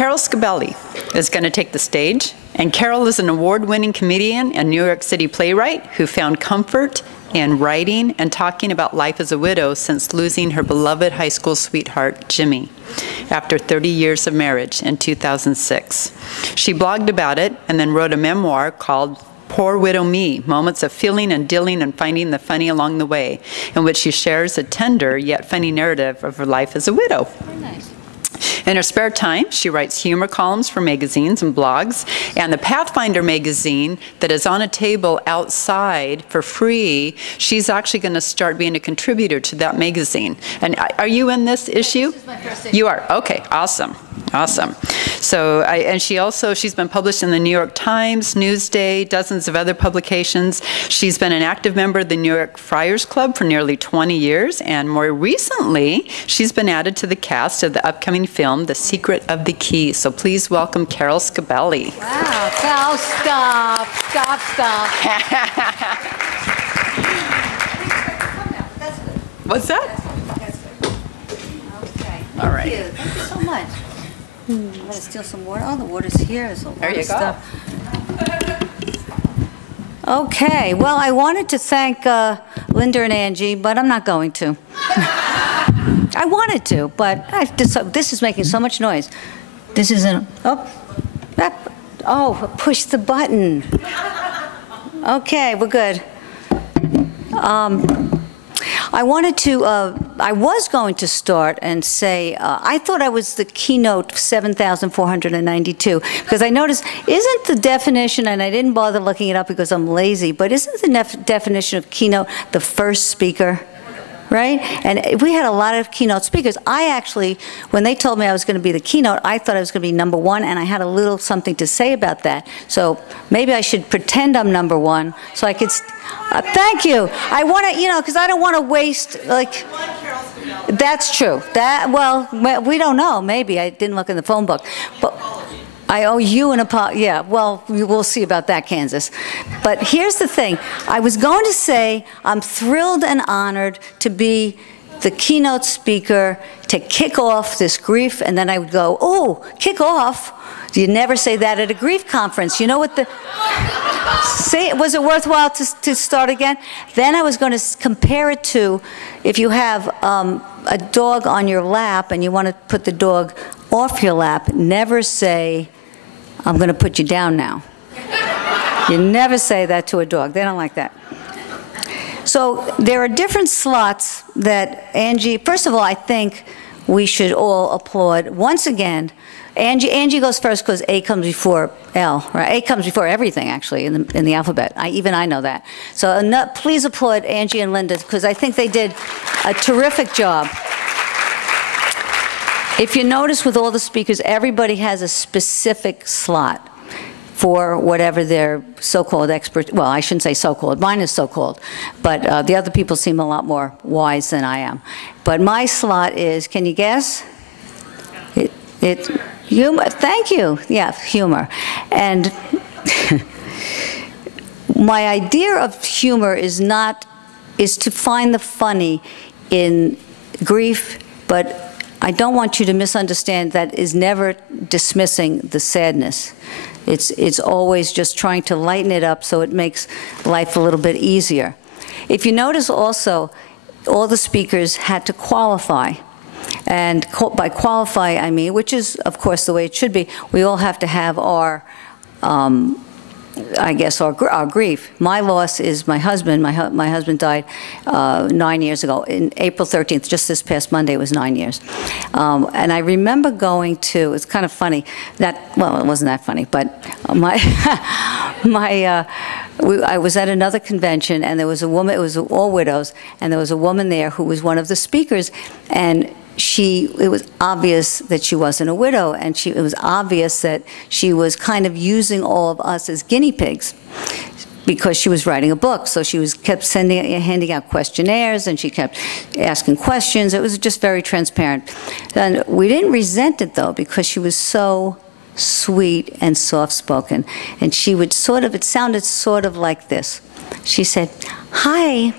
Carol Scibelli is going to take the stage, and Carol is an award-winning comedian and New York City playwright who found comfort in writing and talking about life as a widow since losing her beloved high school sweetheart, Jimmy, after 30 years of marriage in 2006. She blogged about it and then wrote a memoir called Poor Widow Me, Moments of Feeling and Dealing and Finding the Funny Along the Way, in which she shares a tender yet funny narrative of her life as a widow. Very nice. In her spare time, she writes humor columns for magazines and blogs, and the Pathfinder magazine that is on a table outside for free, she's actually going to start being a contributor to that magazine. And are you in this issue? This is my first issue. You are? Okay, awesome. Awesome. So, and she's been published in the New York Times, Newsday, dozens of other publications. She's been an active member of the New York Friars Club for nearly 20 years, and more recently, she's been added to the cast of the upcoming film, The Secret of the Key. So please welcome Carol Scibelli. Wow. Now stop. What's that? Okay. All right. Thank you so much. I'm going to steal some water. Oh, the water's here. There's a lot There you of go. stuff. Okay. Well, I wanted to thank Linda and Angie, but I'm not going to. I wanted to, but this is making so much noise. This isn't. Oh, push the button. Okay, we're good. I was going to start and say, I thought I was the Keynote 7,492, because I noticed, isn't the definition, and I didn't bother looking it up because I'm lazy, but isn't the definition of Keynote the first speaker? Right? And we had a lot of keynote speakers. I actually, when they told me I was going to be the keynote, I thought I was going to be #1, and I had a little something to say about that. So maybe I should pretend I'm #1 so I could. Thank you. I want to, because I don't want to waste, like. That's true. Well, we don't know. Maybe I didn't look in the phone book, but. I owe you an apology. Yeah, well, we'll see about that, Kansas. But here's the thing. I was going to say I'm thrilled and honored to be the keynote speaker to kick off this grief, and then I would go, oh, kick off? You never say that at a grief conference. You know what say, was it worthwhile to start again? Then I was going to compare it to if you have a dog on your lap and you want to put the dog off your lap, never say, I'm going to put you down now. You never say that to a dog. They don't like that. So there are different slots that Angie, first of all, I think we should all applaud. Once again, Angie goes first because A comes before L, right? A comes before everything, actually, in the alphabet. Even I know that. So please applaud Angie and Linda, because I think they did a terrific job. If you notice with all the speakers, everybody has a specific slot for whatever their so-called expert, well, I shouldn't say so-called, mine is so-called, but the other people seem a lot more wise than I am. But my slot is, can you guess? Humor, thank you, yeah, humor. And my idea of humor is to find the funny in grief, but I don't want you to misunderstand that is never dismissing the sadness. It's always just trying to lighten it up so it makes life a little bit easier. If you notice also, all the speakers had to qualify. And by qualify, I mean, which is, of course, the way it should be, we all have to have our, I guess, our grief. My loss is my husband. My husband died 9 years ago. In April 13th, just this past Monday, it was 9 years. And I remember going to, it's kind of funny, well, it wasn't that funny, but I was at another convention, and there was a woman, it was all widows, and there was a woman there who was one of the speakers, and it was obvious that she wasn't a widow, and it was obvious that she was kind of using all of us as guinea pigs because she was writing a book. So she kept handing out questionnaires, and she kept asking questions. It was just very transparent. And we didn't resent it, though, because she was so sweet and soft-spoken. And she would it sounded sort of like this. She said, hi,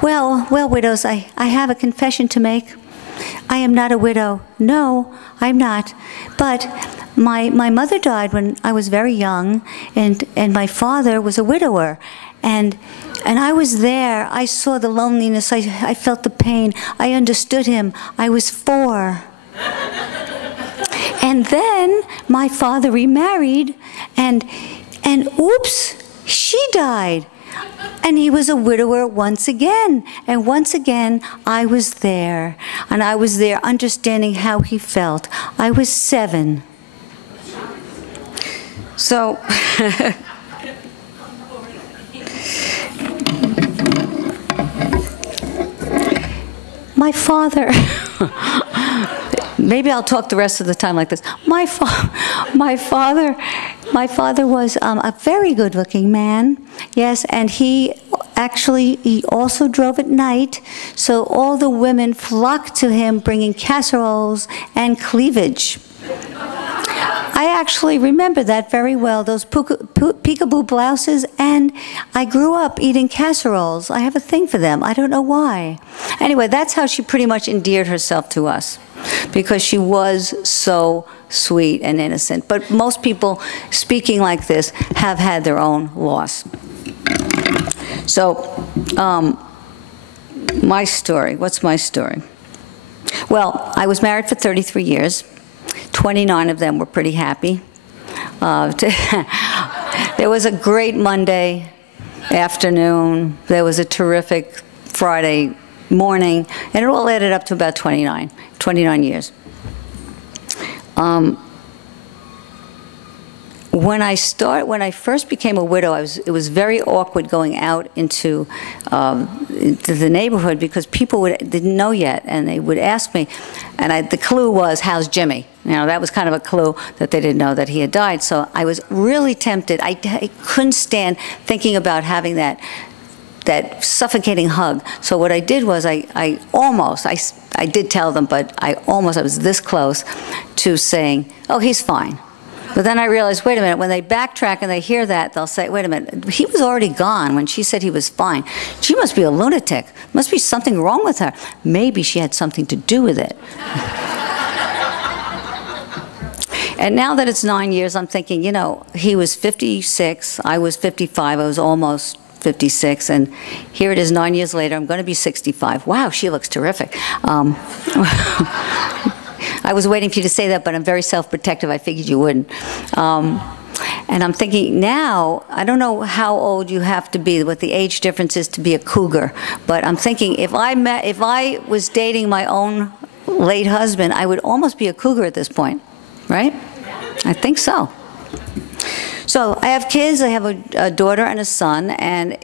well, widows, I have a confession to make. I am not a widow. No, I'm not. But my mother died when I was very young, and my father was a widower. And I was there. I saw the loneliness. I felt the pain. I understood him. I was 4. And then my father remarried, and oops, she died. And he was a widower once again. And once again, I was there. And I was there understanding how he felt. I was 7. So, my father, maybe I'll talk the rest of the time like this. My father was a very good-looking man, yes, and he also drove at night, so all the women flocked to him bringing casseroles and cleavage. I actually remember that very well, those peekaboo blouses, and I grew up eating casseroles. I have a thing for them. I don't know why. Anyway, that's how she pretty much endeared herself to us, because she was so sweet and innocent. But most people speaking like this have had their own loss. So, my story, what's my story? Well, I was married for 33 years. 29 of them were pretty happy. There was a great Monday afternoon. There was a terrific Friday morning, and it all added up to about 29 years. When I first became a widow, it was very awkward going out into the neighborhood, because people didn't know yet, and they would ask me, and the clue was, "How's Jimmy?" You know, that was kind of a clue that they didn't know that he had died. So I was really tempted. I couldn't stand thinking about having that suffocating hug. So what I did was I did tell them, but I was this close to saying, "Oh, he's fine." But then I realized, wait a minute, when they backtrack and they hear that, they'll say, wait a minute, he was already gone when she said he was fine. She must be a lunatic. Must be something wrong with her. Maybe she had something to do with it. And now that it's 9 years, I'm thinking, you know, he was 56, I was 55, I was almost 56, and here it is 9 years later, I'm going to be 65. Wow, she looks terrific. I was waiting for you to say that, but I'm very self-protective. I figured you wouldn't. And I'm thinking now, I don't know how old you have to be, what the age difference is to be a cougar, but I'm thinking if I was dating my own late husband, I would almost be a cougar at this point, right? I think so. So I have kids. I have a daughter and a son, and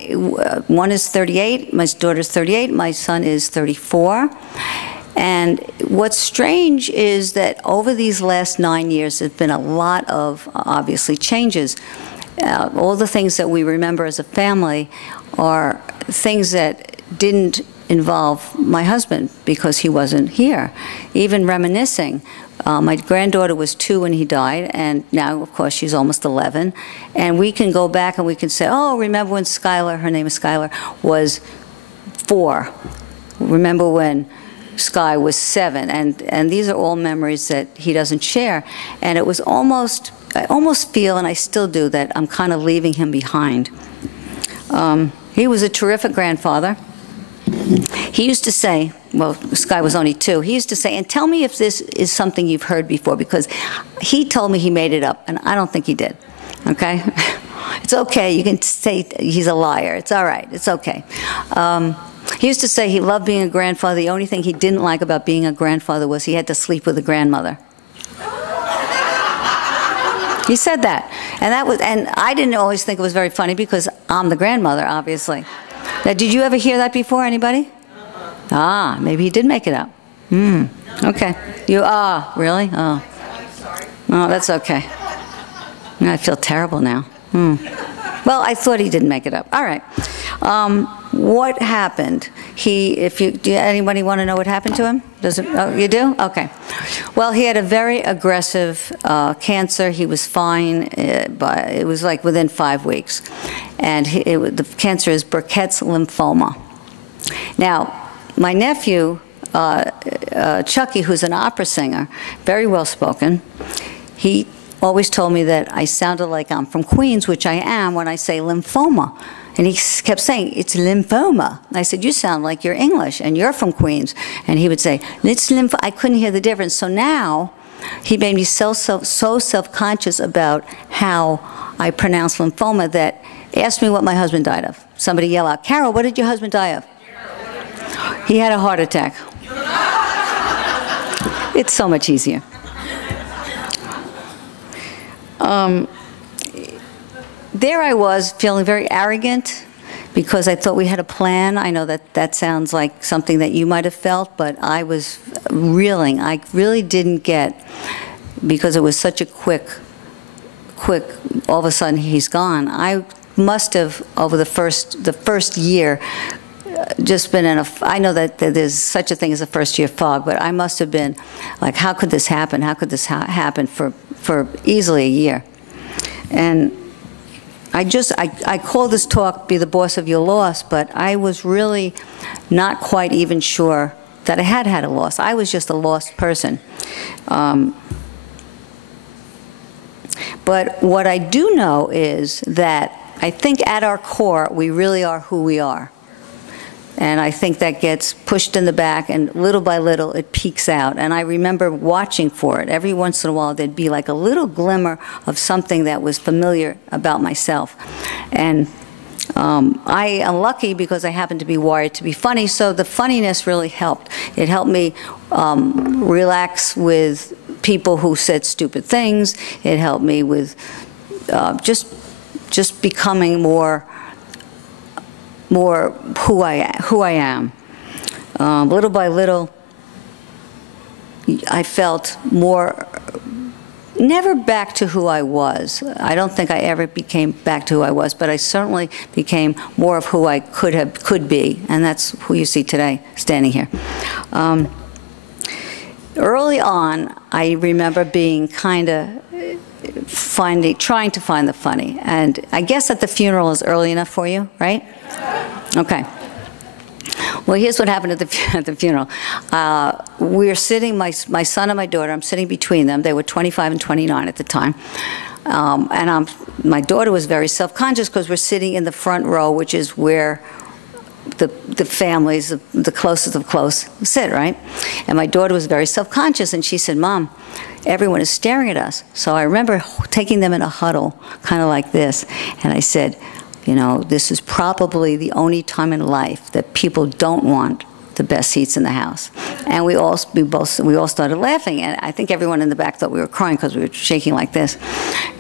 one is 38. My daughter's 38. My son is 34. And what's strange is that over these last 9 years, there's been a lot of, obviously, changes. All the things that we remember as a family are things that didn't involve my husband because he wasn't here. Even reminiscing. My granddaughter was 2 when he died, and now, of course, she's almost 11. And we can go back and we can say, oh, remember when Skylar, her name is Skylar, was 4. Remember when Sky was 7, and these are all memories that he doesn't share. And it was almost, I almost feel, and I still do, that I'm kind of leaving him behind. He was a terrific grandfather. He used to say, well, Sky was only 2, he used to say, and tell me if this is something you've heard before, because he told me he made it up, and I don't think he did, okay? It's okay, you can say he's a liar, it's all right, it's okay. He used to say he loved being a grandfather. The only thing he didn't like about being a grandfather was he had to sleep with a grandmother. He said that. And I didn't always think it was very funny because I'm the grandmother, obviously. Now, did you ever hear that before, anybody? Ah, maybe he did make it up. Okay. Really? Oh. Oh, that's okay. I feel terrible now. Well, I thought he didn't make it up. All right. What happened? Anybody want to know what happened to him? Oh, you do? Okay. Well, he had a very aggressive cancer. He was fine, but it was like within 5 weeks. And the cancer is Burkitt's lymphoma. Now, my nephew, Chucky, who's an opera singer, very well spoken, he always told me that I sounded like I'm from Queens, which I am when I say lymphoma. And he kept saying, it's lymphoma. And I said, you sound like you're English, and you're from Queens. And he would say, it's lymphoma. I couldn't hear the difference. So now, he made me so self-conscious about how I pronounce lymphoma that asked me what my husband died of. Somebody yell out, Carol, what did your husband die of? He had a heart attack. It's so much easier. There I was, feeling very arrogant because I thought we had a plan. I know that that sounds like something that you might have felt, but I was reeling. I really didn't get, because it was such a quick, all of a sudden he's gone. I must have, over the first year, just been in a, I know that there's such a thing as a first-year fog, but I must have been like, how could this happen? How could this happen for easily a year? And I call this talk, Be the Boss of Your Loss, but I was really not quite even sure that I had had a loss. I was just a lost person. But what I do know is that I think at our core, we really are who we are. And I think that gets pushed in the back, and little by little, it peeks out. And I remember watching for it. Every once in a while, there'd be like a little glimmer of something that was familiar about myself. And I am lucky because I happen to be wired to be funny, so the funniness really helped. It helped me relax with people who said stupid things. It helped me with just becoming more who I am. Little by little, I felt more, never back to who I was. I don't think I ever became back to who I was, but I certainly became more of who I could be, and that's who you see today, standing here. Early on, I remember being kind of trying to find the funny, and I guess that the funeral is early enough for you, right? Okay. Well, here's what happened at the funeral. We're sitting, my son and my daughter, I'm sitting between them. They were 25 and 29 at the time. And my daughter was very self-conscious because we're sitting in the front row, which is where the families, the closest of close, sit, right? And my daughter was very self-conscious, and she said, Mom, everyone is staring at us. So I remember taking them in a huddle, kind of like this, and I said, you know, this is probably the only time in life that people don't want the best seats in the house. And we all started laughing, and I think everyone in the back thought we were crying because we were shaking like this.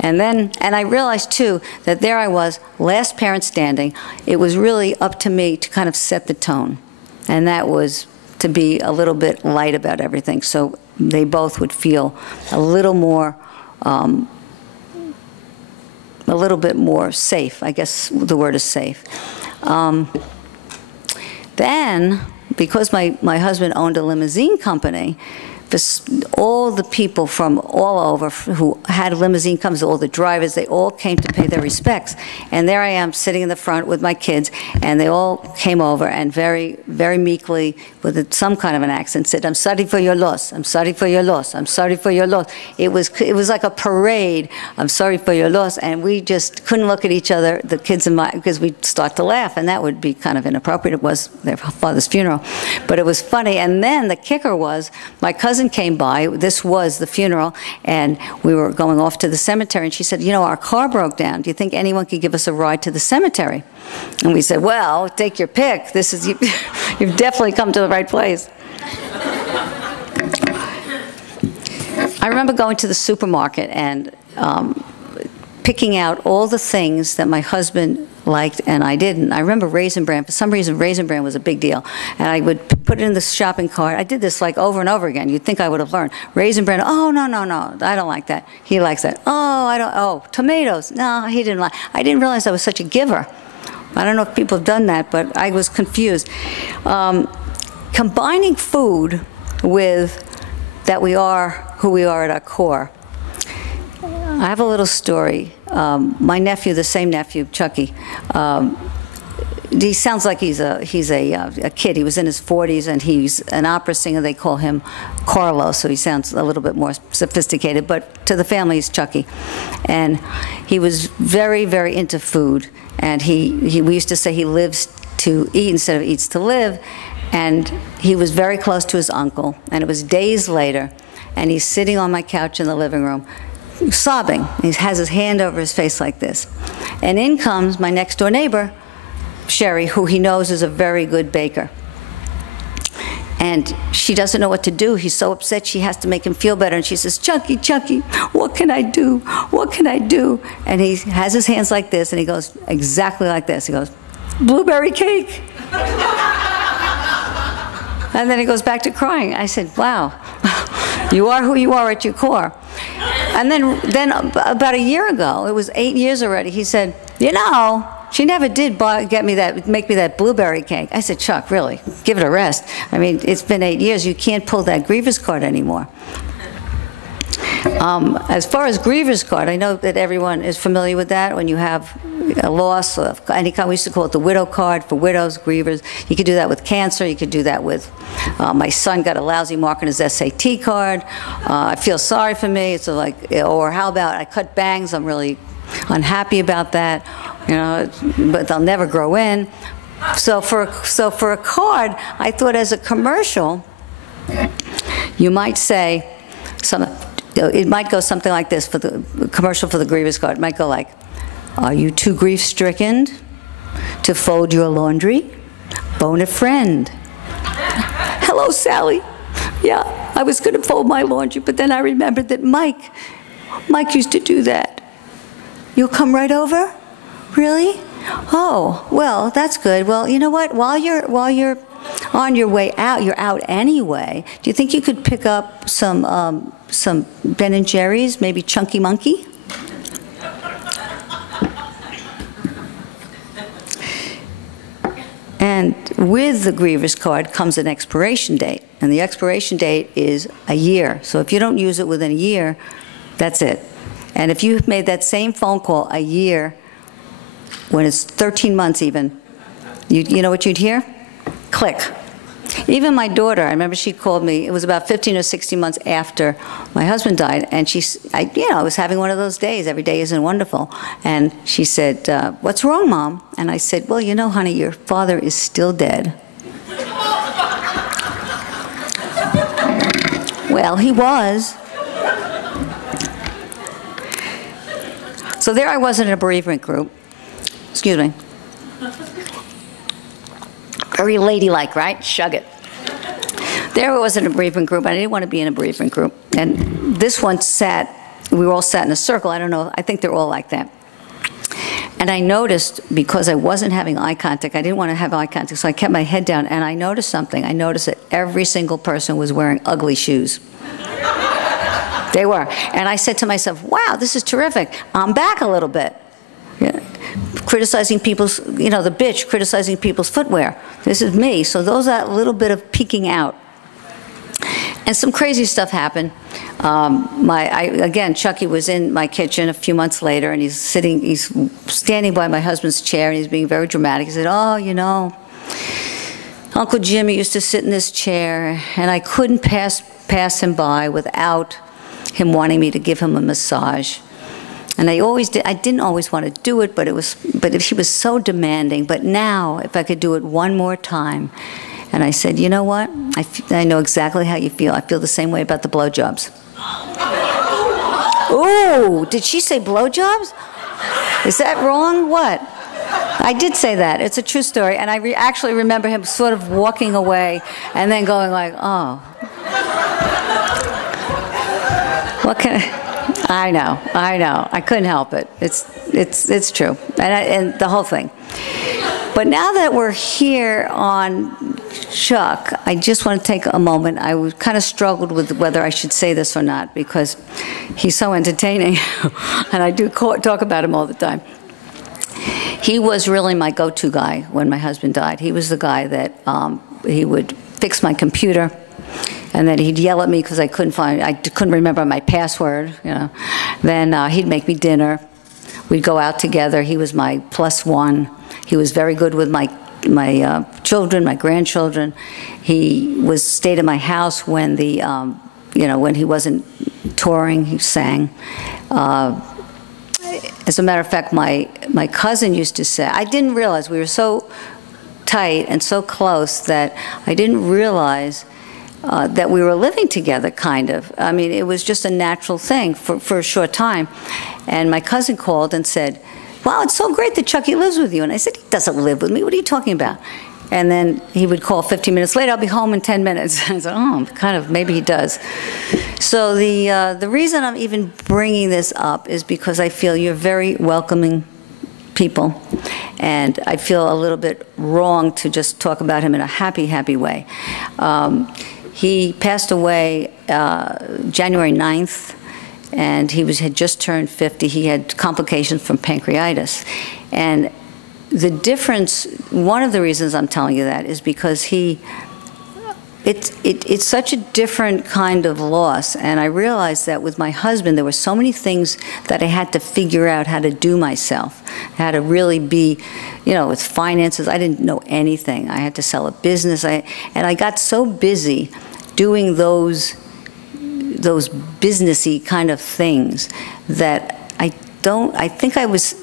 And I realized too that there I was, last parent standing. It was really up to me to kind of set the tone, and that was to be a little bit light about everything, so they both would feel a little bit more safe. I guess the word is safe. Then, because my husband owned a limousine company, all the people from all over who had limousine companies, all the drivers, they all came to pay their respects. And there I am sitting in the front with my kids, and they all came over and very, very meekly, with some kind of an accent, said, I'm sorry for your loss, I'm sorry for your loss, I'm sorry for your loss. It was like a parade, I'm sorry for your loss, and we just couldn't look at each other, the kids and because we'd start to laugh, and that would be kind of inappropriate. It was their father's funeral. But it was funny, and then the kicker was, my cousin came by, this was the funeral, and we were going off to the cemetery, and she said, you know, our car broke down. Do you think anyone could give us a ride to the cemetery? And we said, well, take your pick. This is, you've definitely come to the right place. I remember going to the supermarket and picking out all the things that my husband liked and I didn't. I remember Raisin Bran. For some reason, Raisin Bran was a big deal. And I would put it in the shopping cart. I did this like over and over again. You'd think I would have learned. Raisin Bran, oh, no, no, no, I don't like that. He likes that. Oh, tomatoes. No, he didn't like. I didn't realize I was such a giver. I don't know if people have done that, but I was confused. Combining food with that we are who we are at our core. I have a little story. My nephew, the same nephew, Chucky, he sounds like he's a kid. He was in his 40s, and he's an opera singer. They call him Carlo, so he sounds a little bit more sophisticated. But to the family, he's Chucky. And he was very, very into food. And we used to say he lives to eat instead of eats to live. And he was very close to his uncle. And it was days later, and he's sitting on my couch in the living room, sobbing. He has his hand over his face like this. And in comes my next door neighbor, Sherry, who he knows is a very good baker. And she doesn't know what to do. He's so upset, she has to make him feel better. And she says, Chucky, Chucky, what can I do? What can I do? And he has his hands like this, and he goes exactly like this. He goes, blueberry cake. And then he goes back to crying. I said, wow, you are who you are at your core. And then about a year ago, it was 8 years already, he said, you know, she never did make me that blueberry cake. I said, Chuck, really, give it a rest. I mean, it's been 8 years. You can't pull that Grievous Card anymore. As far as Grievous Card, I know that everyone is familiar with that. When you have a loss of any kind, we used to call it the widow card for widows, grievers. You could do that with cancer. You could do that with, my son got a lousy mark on his SAT card. I feel sorry for me. It's like, or how about I cut bangs? I'm really unhappy about that. You know, but they'll never grow in. So for a card, I thought as a commercial, you might say, it might go something like this for the commercial for the Grievous Card. It might go like, are you too grief-stricken to fold your laundry? Phone a friend. Hello, Sally. Yeah, I was going to fold my laundry, but then I remembered that Mike used to do that. You'll come right over? Really? Oh, well, that's good. Well, you know what? While you're on your way out, you're out anyway. Do you think you could pick up some Ben & Jerry's, maybe Chunky Monkey? And with the Grievous Card comes an expiration date. And the expiration date is a year. So if you don't use it within a year, that's it. And if you made that same phone call a year, when it's 13 months even, you know what you'd hear? Click. Even my daughter, I remember she called me, it was about 15 or 16 months after my husband died, and I was having one of those days, every day isn't wonderful, and she said, what's wrong, Mom? And I said, well, you know, honey, your father is still dead. Well, he was. So there I was in a bereavement group. Excuse me. Very ladylike, right? Shug it. There I was in a bereavement group, and I didn't want to be in a bereavement group. And this one we all sat in a circle. I don't know, I think they're all like that. And I noticed, because I wasn't having eye contact, I didn't want to have eye contact, so I kept my head down, and I noticed something. I noticed that every single person was wearing ugly shoes. They were. And I said to myself, wow, this is terrific. I'm back a little bit. Yeah. Criticizing people's, you know, the bitch criticizing people's footwear. This is me. So those are a little bit of peeking out. And some crazy stuff happened. Again, Chucky was in my kitchen a few months later, and he's standing by my husband's chair, and he's being very dramatic. He said, oh, you know, Uncle Jimmy used to sit in this chair, and I couldn't pass him by without him wanting me to give him a massage. And I didn't always want to do it, but he was so demanding. But now, if I could do it one more time. And I said, you know what? I know exactly how you feel. I feel the same way about the blowjobs. Ooh, did she say blowjobs? Is that wrong? What? I did say that. It's a true story. And I actually remember him sort of walking away and then going like, oh. What can I know. I couldn't help it. It's true. And the whole thing. But now that we're here on Chuck, I just want to take a moment. I kind of struggled with whether I should say this or not, because he's so entertaining, and I do talk about him all the time. He was really my go-to guy when my husband died. He was the guy that he would fix my computer, and then he'd yell at me because I couldn't remember my password. You know. Then he'd make me dinner. We'd go out together. He was my +1. He was very good with my children, my grandchildren. He stayed at my house when when he wasn't touring, he sang. As a matter of fact, my cousin used to say, I didn't realize, we were so tight and so close that I didn't realize that we were living together, kind of. I mean, it was just a natural thing for a short time. And my cousin called and said, wow, it's so great that Chucky lives with you. And I said, he doesn't live with me. What are you talking about? And then he would call 15 minutes later, I'll be home in 10 minutes. I said, oh, kind of, maybe he does. So the reason I'm even bringing this up is because I feel you're very welcoming people. And I feel a little bit wrong to just talk about him in a happy, happy way. He passed away January 9th, and he had just turned 50. He had complications from pancreatitis. And the difference, one of the reasons I'm telling you that is because it's such a different kind of loss. And I realized that with my husband, there were so many things that I had to figure out how to do myself, how to really be, with finances. I didn't know anything. I had to sell a business. And I got so busy doing those businessy kind of things that I think I was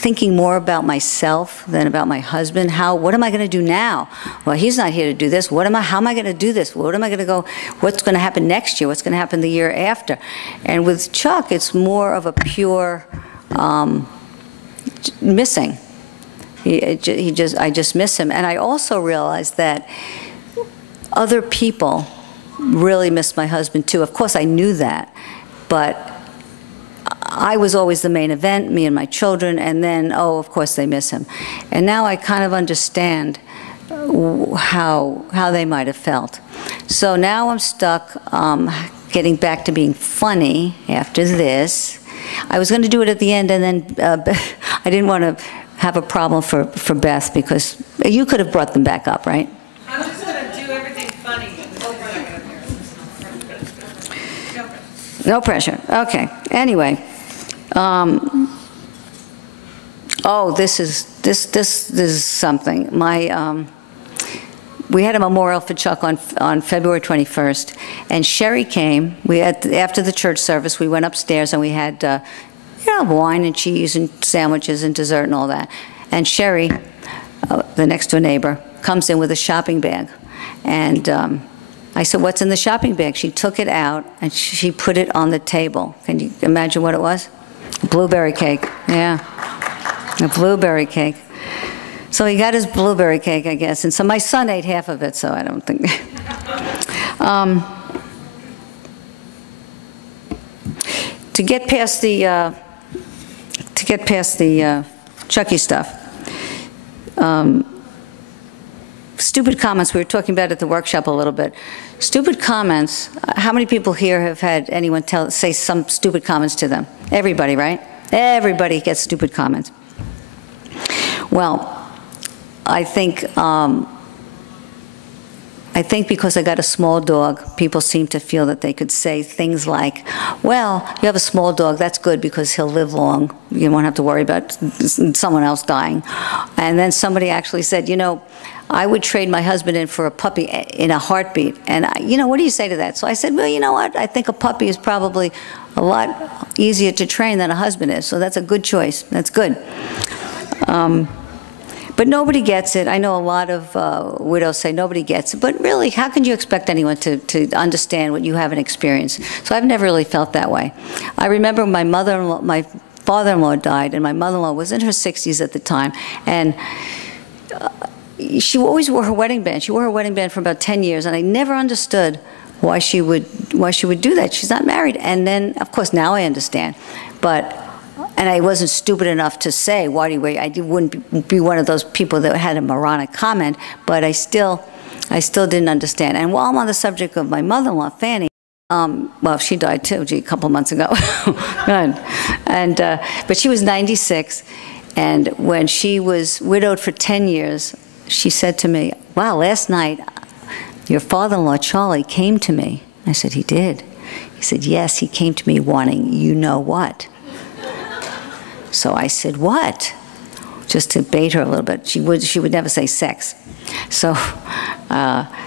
thinking more about myself than about my husband. What am I going to do now? Well, he's not here to do this. How am I going to do this? What am I going to go, what's going to happen next year? What's going to happen the year after? And with Chuck, it's more of a pure missing. I just miss him. And I also realized that other people really miss my husband too. Of course, I knew that, but I was always the main event, me and my children, and then, oh, of course they miss him. And now I kind of understand how they might have felt. So now I'm stuck getting back to being funny after this. I was going to do it at the end, and then I didn't want to have a problem for Beth, because you could have brought them back up, right? I'm just going to do everything funny. No pressure. Okay. Anyway. Oh, this is something. We had a memorial for Chuck on February 21st, and Sherry came. After the church service, we went upstairs and we had wine and cheese and sandwiches and dessert and all that. And Sherry, the next door neighbor, comes in with a shopping bag, and I said, what's in the shopping bag? She took it out and she put it on the table. Can you imagine what it was? A blueberry cake. Yeah, a blueberry cake. So he got his blueberry cake, I guess. And so my son ate half of it, so I don't think. To get past the Chucky stuff. Stupid comments, we were talking about at the workshop a little bit. Stupid comments, how many people here have had anyone say some stupid comments to them? Everybody, right? Everybody gets stupid comments. Well, I think because I got a small dog, people seem to feel that they could say things like, well, you have a small dog, that's good because he'll live long. You won't have to worry about someone else dying. And then somebody actually said, I would trade my husband in for a puppy in a heartbeat. And, what do you say to that? So I said, well, you know what? I think a puppy is probably a lot easier to train than a husband is. So that's a good choice. That's good. But nobody gets it. I know a lot of widows say nobody gets it. But really, how can you expect anyone to understand what you haven't experienced? So I've never really felt that way. I remember my father-in-law died, and my mother-in-law was in her 60s at the time. And she always wore her wedding band. She wore her wedding band for about 10 years, and I never understood why she would do that. She's not married. And then, of course, now I understand. And I wasn't stupid enough to say, why do you wait? I wouldn't be one of those people that had a moronic comment, but I still didn't understand. And while I'm on the subject of my mother-in-law, Fanny, well, she died too, a couple months ago. Good. But she was 96, and when she was widowed for 10 years, she said to me, wow, last night your father-in-law, Charlie, came to me. I said, he did? He said, yes, he came to me wanting you know what. So I said, what? just to bait her a little bit. She would never say sex. So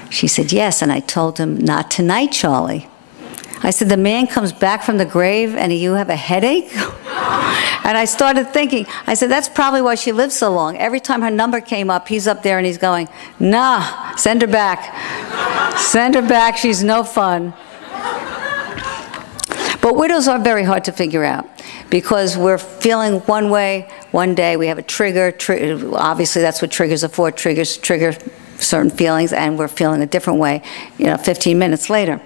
she said, yes, and I told him, not tonight, Charlie. I said, the man comes back from the grave and you have a headache? And I started thinking, I said, that's probably why she lived so long. Every time her number came up, he's up there and he's going, nah, send her back. Send her back, she's no fun. But widows are very hard to figure out because we're feeling one way one day, we have a trigger. Obviously, that's what triggers are for. Triggers trigger certain feelings, and we're feeling a different way, 15 minutes later.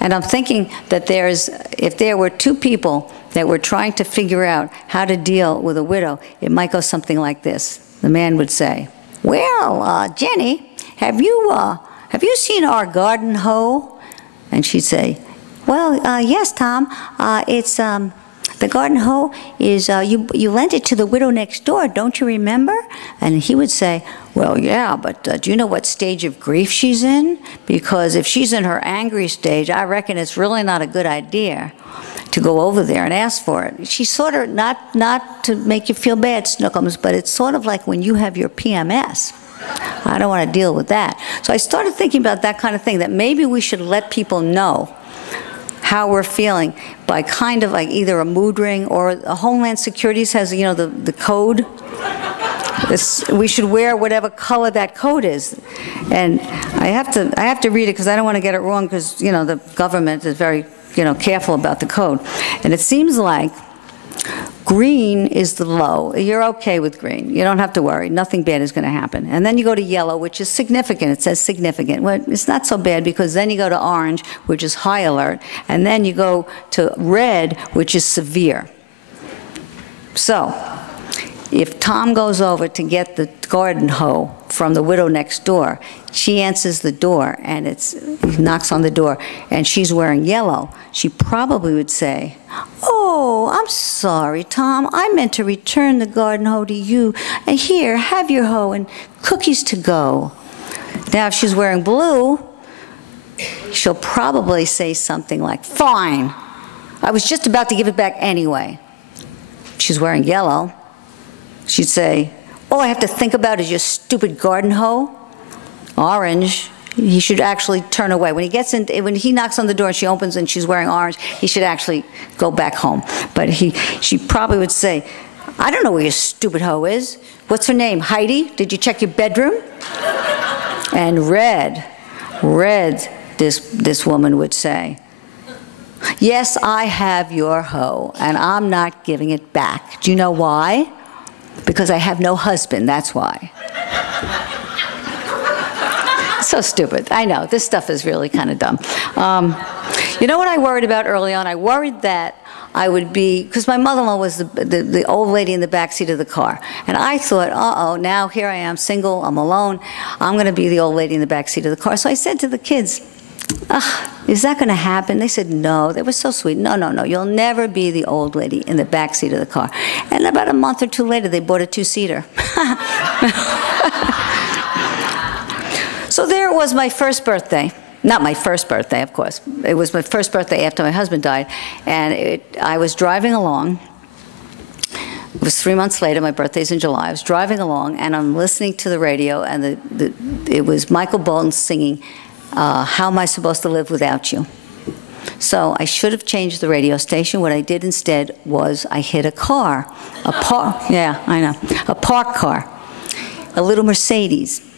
And I'm thinking that if there were two people that were trying to figure out how to deal with a widow, it might go something like this. The man would say, well, Jenny, have you seen our garden hoe? And she'd say, well, yes, Tom. It's the garden hoe is, you lent it to the widow next door, don't you remember? And he would say, well, yeah, but do you know what stage of grief she's in? Because if she's in her angry stage, I reckon it's really not a good idea to go over there and ask for it. She's sort of, not to make you feel bad, Snookums, but it's sort of like when you have your PMS. I don't want to deal with that. So I started thinking about that kind of thing, that maybe we should let people know how we're feeling by kind of like either a mood ring, or Homeland Security's has, the code. We should wear whatever color that code is. And I have to read it because I don't want to get it wrong, because, the government is very, careful about the code. And it seems like green is the low. You're okay with green. You don't have to worry. Nothing bad is going to happen. And then you go to yellow, which is significant. It says significant. Well, it's not so bad, because then you go to orange, which is high alert. And then you go to red, which is severe. So if Tom goes over to get the garden hoe from the widow next door, she answers the door, and he knocks on the door, and she's wearing yellow. She probably would say, oh, I'm sorry, Tom. I meant to return the garden hoe to you. And here, have your hoe and cookies to go. Now, if she's wearing blue, she'll probably say something like, fine. I was just about to give it back anyway. If she's wearing yellow, she'd say, all I have to think about is your stupid garden hoe. Orange, he should actually turn away. When he knocks on the door and she opens and she's wearing orange, he should actually go back home. But she probably would say, I don't know where your stupid hoe is. What's her name, Heidi? Did you check your bedroom? And red, this woman would say, yes, I have your hoe, and I'm not giving it back. Do you know why? Because I have no husband, that's why. So stupid. I know, this stuff is really kind of dumb. You know what I worried about early on? I worried that I would be, because my mother-in-law was the old lady in the back seat of the car. And I thought, uh-oh, now here I am, single, I'm alone. I'm going to be the old lady in the back seat of the car. So I said to the kids, is that going to happen? They said, no. They were so sweet. No, no, no. You'll never be the old lady in the back seat of the car. And about a month or two later, they bought a two-seater. So there it was, my first birthday. Not my first birthday, of course. It was my first birthday after my husband died. And I was driving along. It was 3 months later. My birthday's in July. I was driving along, and I'm listening to the radio, and it was Michael Bolton singing, How Am I Supposed to Live Without You? So I should have changed the radio station. What I did instead was I hit a car. Yeah, I know. A parked car. A little Mercedes.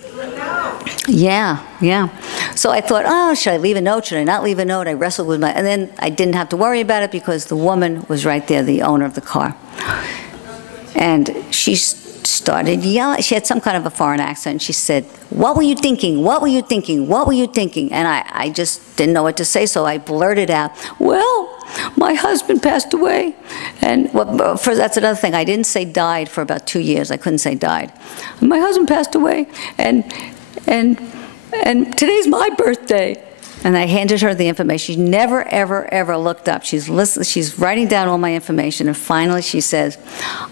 Yeah, yeah. So I thought, oh, should I leave a note? Should I not leave a note? I wrestled with and then I didn't have to worry about it because the woman was right there, the owner of the car. And she started yelling. She had some kind of a foreign accent. She said, what were you thinking? What were you thinking? What were you thinking? And I just didn't know what to say, so I blurted out, well, my husband passed away. And that's another thing. I didn't say died for about 2 years. I couldn't say died. My husband passed away, and today's my birthday. And I handed her the information. She never, ever, ever looked up. She's writing down all my information, and finally she says,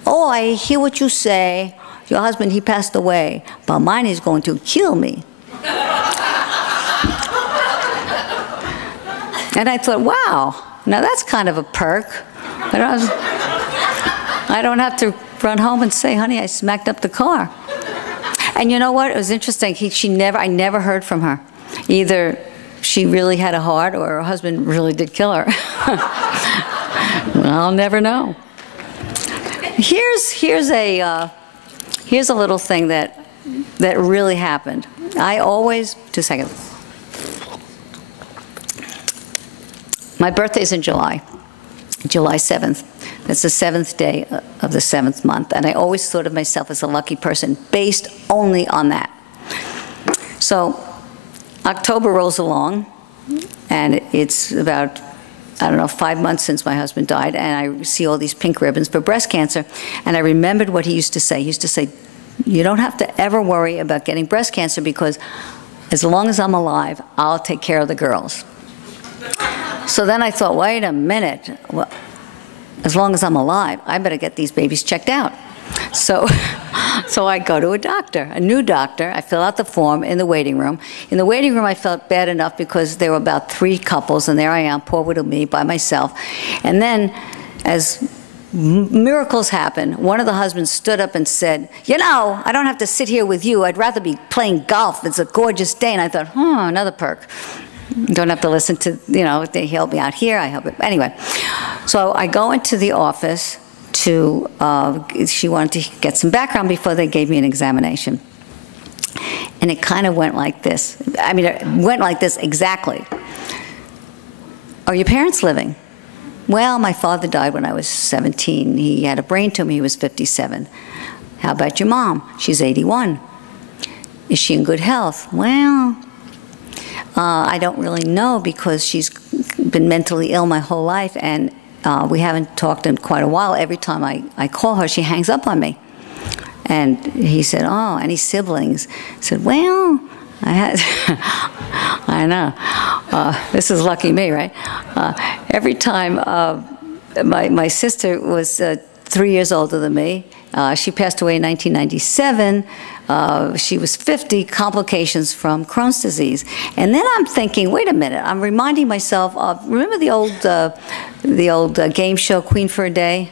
oh, I hear what you say. Your husband, he passed away, but mine is going to kill me. And I thought, wow, now that's kind of a perk. But I don't have to run home and say, honey, I smacked up the car. And you know what? It was interesting. I never heard from her. Either she really had a heart or her husband really did kill her. I'll never know. Here's a little thing that really happened. 2 seconds. My birthday's in July 7th. That's the 7th day of the 7th month. And I always thought of myself as a lucky person based only on that. So October rolls along, and it's about, I don't know, 5 months since my husband died, and I see all these pink ribbons for breast cancer. And I remembered what he used to say. He used to say, you don't have to ever worry about getting breast cancer because as long as I'm alive, I'll take care of the girls. So then I thought, wait a minute. Well, as long as I'm alive, I better get these babies checked out. So I go to a doctor, a new doctor. I fill out the form in the waiting room. In the waiting room, I felt bad enough because there were about 3 couples, and there I am, poor little me, by myself. And then, as miracles happen, one of the husbands stood up and said, you know, I don't have to sit here with you. I'd rather be playing golf. It's a gorgeous day. And I thought, another perk. Don't have to listen to, you know, they help me out here, I help it. Anyway, so I go into the office to, she wanted to get some background before they gave me an examination. And it kind of went like this. I mean, it went like this exactly. Are your parents living? Well, my father died when I was 17. He had a brain tumor, he was 57. How about your mom? She's 81. Is she in good health? Well, I don't really know because she's been mentally ill my whole life, and we haven't talked in quite a while. Every time I call her, she hangs up on me. And he said, oh, any siblings? I said, well, I had, I know. This is lucky me, right? Every time, my sister was 3 years older than me. She passed away in 1997. She was 50, complications from Crohn's disease. And then I'm thinking, wait a minute, I'm reminding myself of, remember the old game show, Queen for a Day?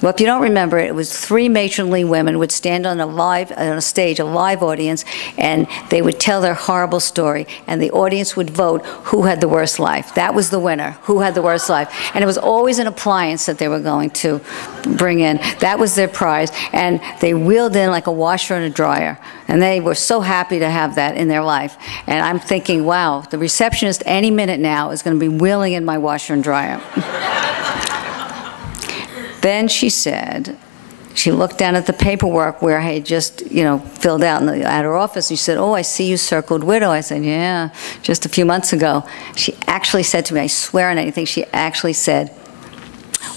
Well, if you don't remember it, it was 3 matronly women would stand on a stage, a live audience, and they would tell their horrible story, and the audience would vote who had the worst life. That was the winner, who had the worst life. And it was always an appliance that they were going to bring in. That was their prize, and they wheeled in like a washer and a dryer, and they were so happy to have that in their life. And I'm thinking, wow, the receptionist any minute now is going to be wheeling in my washer and dryer. Then she said, she looked down at the paperwork where I had just, you know, filled out at her office. And she said, oh, I see you circled widow. I said, yeah, just a few months ago. She actually said to me, I swear on anything, she actually said,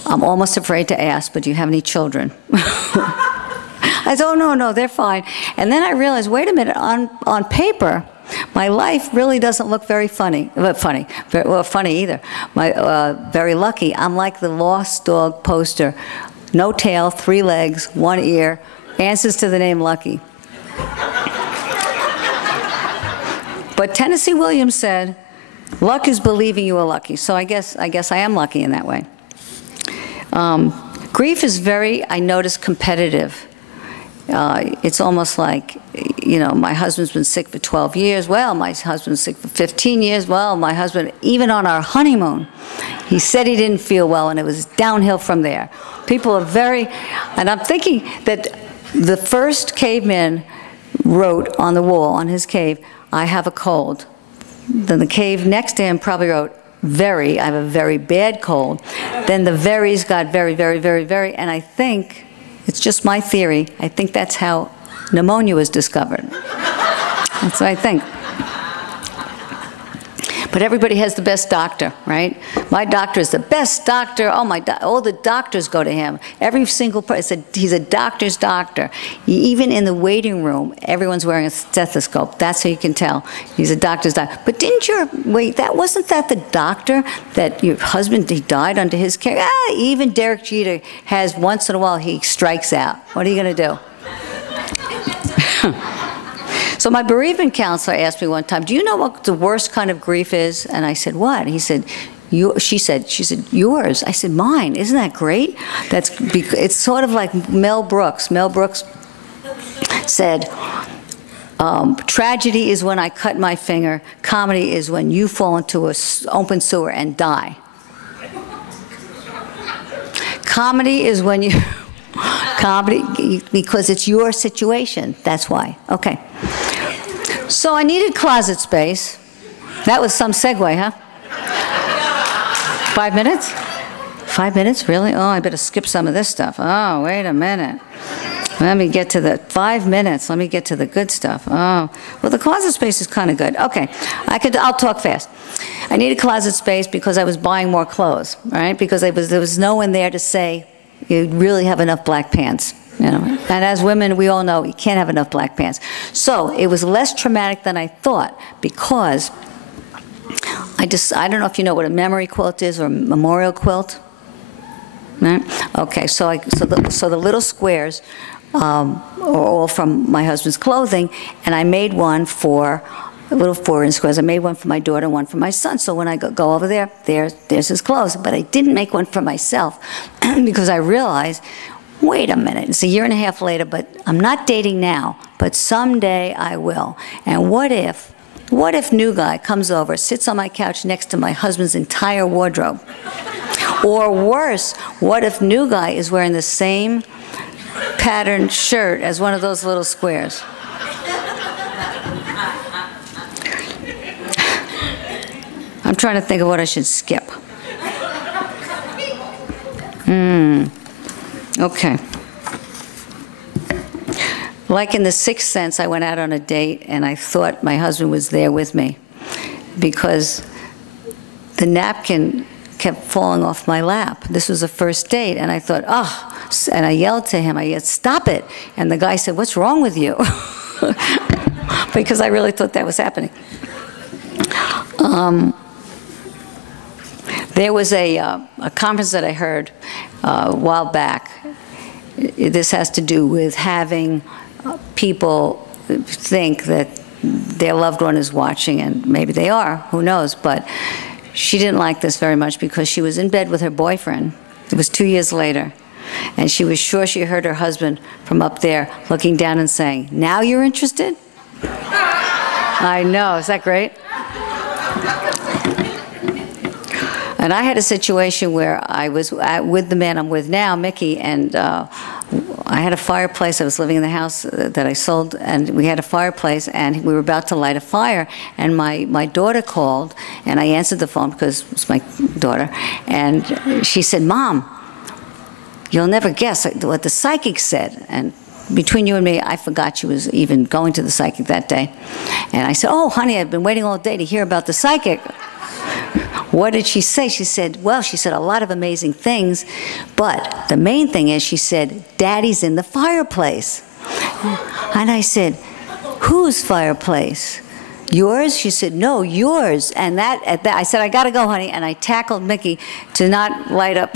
I'm almost afraid to ask, but do you have any children? I said, oh, no, they're fine. And then I realized, wait a minute, on paper, my life really doesn't look very funny either. Very lucky. I'm like the lost dog poster. No tail, 3 legs, 1 ear, answers to the name Lucky. But Tennessee Williams said, luck is believing you are lucky. So I guess I am lucky in that way. Grief is very, I notice, competitive. It's almost like, you know, my husband's been sick for 12 years. Well, my husband's sick for 15 years. Well, my husband, even on our honeymoon, he said he didn't feel well, and it was downhill from there. People are very, and I'm thinking that the first caveman wrote on the wall, on his cave, I have a cold. Then the cave next to him probably wrote, I have a very bad cold. Then the very's got very, very, very, very, and I think, it's just my theory, I think that's how pneumonia was discovered. That's what I think. But everybody has the best doctor, right? My doctor is the best doctor. Oh, all the doctors go to him. Every single person, he's a doctor's doctor. Even in the waiting room, everyone's wearing a stethoscope. That's how you can tell. He's a doctor's doctor. But wasn't that the doctor that your husband, he died under his care? Even Derek Jeter has, once in a while, he strikes out. What are you going to do? So my bereavement counselor asked me one time, do you know what the worst kind of grief is? And I said, what? He said, she said, yours. I said, mine. Isn't that great? It's sort of like Mel Brooks. Mel Brooks said, tragedy is when I cut my finger. Comedy is when you fall into an open sewer and die. Comedy is when you... Comedy, because it's your situation. That's why. Okay. So I needed closet space. That was some segue, huh? 5 minutes? 5 minutes? Really? Oh, I better skip some of this stuff. Oh, wait a minute. Let me get to the 5 minutes. Let me get to the good stuff. Oh, well, the closet space is kind of good. Okay, I'll talk fast. I needed closet space because I was buying more clothes, right? Because there was no one there to say, you really have enough black pants, you know. And as women, we all know you can't have enough black pants. So it was less traumatic than I thought because I don't know if you know what a memory quilt is or a memorial quilt. Right? Okay, so the little squares are all from my husband's clothing, and I made one for little 4-inch squares. I made one for my daughter, one for my son. So when I go over there's his clothes. But I didn't make one for myself because I realized, wait a minute, it's a year and a half later, but I'm not dating now, but someday I will. And what if new guy comes over, sits on my couch next to my husband's entire wardrobe? Or worse, what if new guy is wearing the same patterned shirt as one of those little squares? I'm trying to think of what I should skip. Okay. Like in The Sixth Sense, I went out on a date and I thought my husband was there with me because the napkin kept falling off my lap. This was a first date, and I thought, oh, and I yelled to him, I yelled, stop it. And the guy said, what's wrong with you? Because I really thought that was happening. There was a conference that I heard a while back. This has to do with having people think that their loved one is watching, and maybe they are, who knows, but she didn't like this very much because she was in bed with her boyfriend. It was 2 years later, and she was sure she heard her husband from up there looking down and saying, now you're interested? I know, is that great? And I had a situation where I was with the man I'm with now, Mickey, and I had a fireplace. I was living in the house that I sold, and we had a fireplace, and we were about to light a fire, and my daughter called, and I answered the phone because it was my daughter, and she said, Mom, you'll never guess what the psychic said. And between you and me, I forgot she was even going to the psychic that day. And I said, oh, honey, I've been waiting all day to hear about the psychic. What did she say? She said, well, she said a lot of amazing things, but the main thing is, she said, Daddy's in the fireplace. And I said, whose fireplace? Yours? She said, no, yours. And I said, I gotta go, honey, and I tackled Mickey to not light up.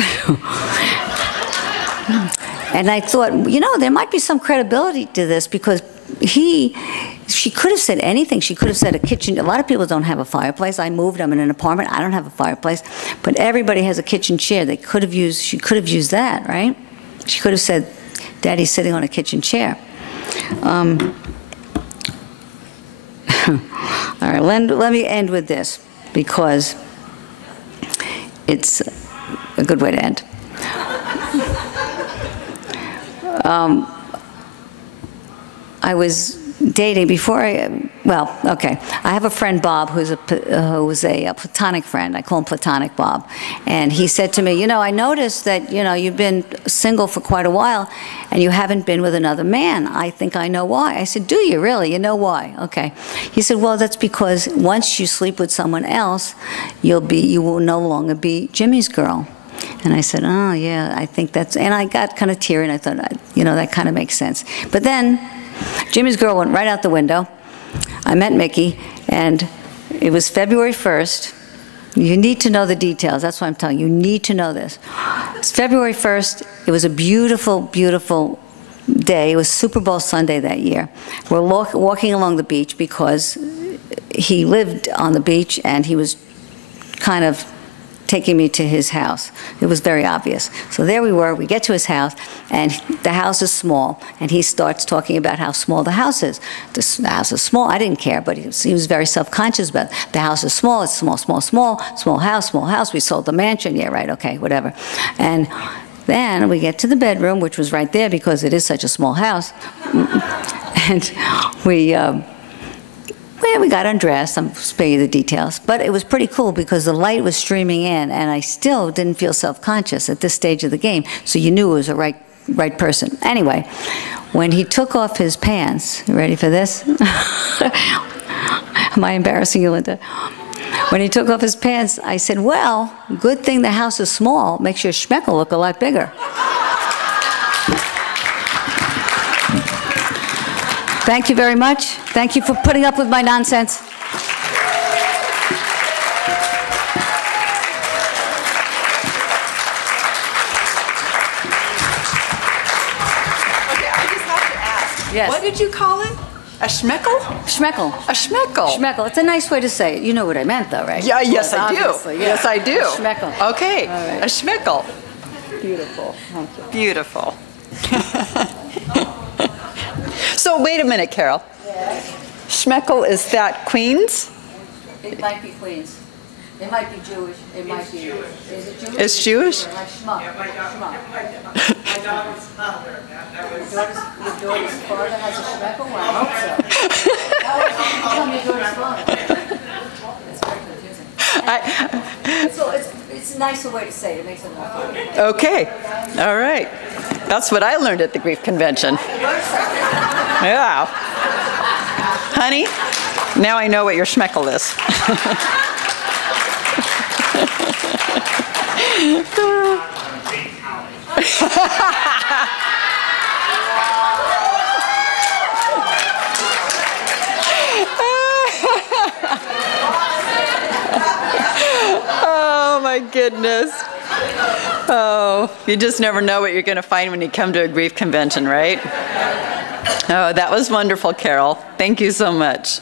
And I thought, you know, there might be some credibility to this because she could have said anything. She could have said a kitchen. A lot of people don't have a fireplace. I moved. I'm in an apartment. I don't have a fireplace. But everybody has a kitchen chair. She could have used that, right? She could have said, Daddy's sitting on a kitchen chair. All right, let me end with this because it's a good way to end. I was dating before well, okay. I have a friend, Bob, who's a platonic friend. I call him Platonic Bob. And he said to me, you know, I noticed that, you know, you've been single for quite a while and you haven't been with another man. I think I know why. I said, do you really? You know why? Okay. He said, well, that's because once you sleep with someone else, you will no longer be Jimmy's girl. And I said, oh, yeah, I think that's, and I got kind of teary, and I thought, you know, that kind of makes sense. But then Jimmy's girl went right out the window. I met Mickey, and it was February 1st. You need to know the details. That's why I'm telling you. You need to know this. It's February 1st. It was a beautiful, beautiful day. It was Super Bowl Sunday that year. We're walking along the beach because he lived on the beach, and he was kind of taking me to his house. It was very obvious. So there we were. We get to his house, and the house is small, and he starts talking about how small the house is. The house is small. I didn't care, but he was very self-conscious about it. The house is small. It's small, small, small. Small house. We sold the mansion. Yeah, right. Okay, whatever. And then we get to the bedroom, which was right there because it is such a small house. And we got undressed. I'm spare you the details. But it was pretty cool because the light was streaming in, and I still didn't feel self-conscious at this stage of the game. So you knew it was a right person. Anyway, when he took off his pants, you ready for this? Am I embarrassing you, Linda? When he took off his pants, I said, well, good thing the house is small. Makes your schmeckle look a lot bigger. Thank you very much. Thank you for putting up with my nonsense. Okay, I just have to ask. Yes. What did you call it? A schmeckle? Schmeckle. A schmeckle. Schmeckle. It's a nice way to say it. You know what I meant, though, right? Yeah, yes, I do. Obviously, yeah. Yes, I do. A schmeckle. Okay, All right. a schmeckle. Beautiful. Thank you. Beautiful. So wait a minute, Carol. Yes. Schmeckle, is that Queens? It might be Queens. It might be Jewish. It might be. Is it Jewish? It's Jewish? Like schmuck. Schmuck. My daughter's father. Your daughter's father has a schmeckle? Well, I hope so. How would you become your daughter's father? It's very confusing. It's a nicer way to say it. It makes it more fun. Okay, all right. That's what I learned at the grief convention. Yeah. Honey, now I know what your schmeckle is. Oh my goodness. Oh, you just never know what you're going to find when you come to a grief convention, right? Oh, that was wonderful, Carol. Thank you so much.